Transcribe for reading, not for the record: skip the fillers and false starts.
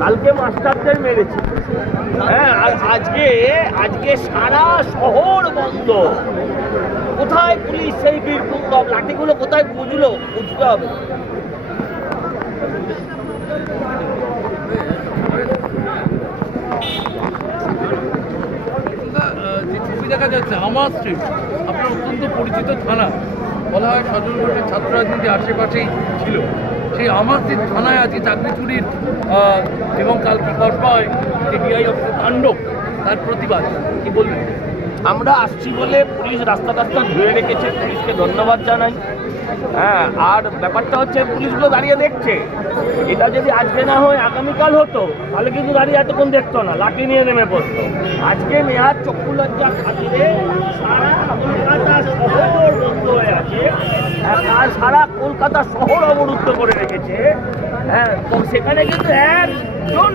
কালকে মাস্টারদের মেরেছে। হ্যাঁ, আর আজকে সারা শহর বন্ধ। কোথায় পুলিশ সেই বীরপুর লাঠিগুলো কোথায় বুঝতে হবে। যে ছবি দেখা যাচ্ছে আমার স্ট্রিট, আপনার অত্যন্ত পরিচিত থানা, বলা হয় সজলঘাটের ছাত্র রাজনীতি আশেপাশেই ছিল। সেই আমার স্ট্রিট থানায় আজকে চাকরি চুরির এবং কালকে কসবায় যে ডিআই অফিসের তাণ্ডব, তার প্রতিবাদ কি বলবেন? আমরা আসছি বলে পুলিশ রাস্তা ধুয়ে রেখেছে, পুলিশকে ধন্যবাদ জানাই। হ্যাঁ, আর ব্যাপারটা হচ্ছে পুলিশগুলো দাঁড়িয়ে দেখছে। এটা যদি আজকে না হয় আগামীকাল হতো, তাহলে কিন্তু দাঁড়িয়ে এতক্ষণ দেখতো না, লাঠি নিয়ে নেমে পড়তো। আজকে মেয়াদ চক্ষুলজ্জা খাতিরে সারা কলকাতা শহর বন্ধ হয়ে আছে, আর সারা কলকাতা শহর অবরুদ্ধ করে রেখেছে। হ্যাঁ, তো সেখানে কিন্তু একজন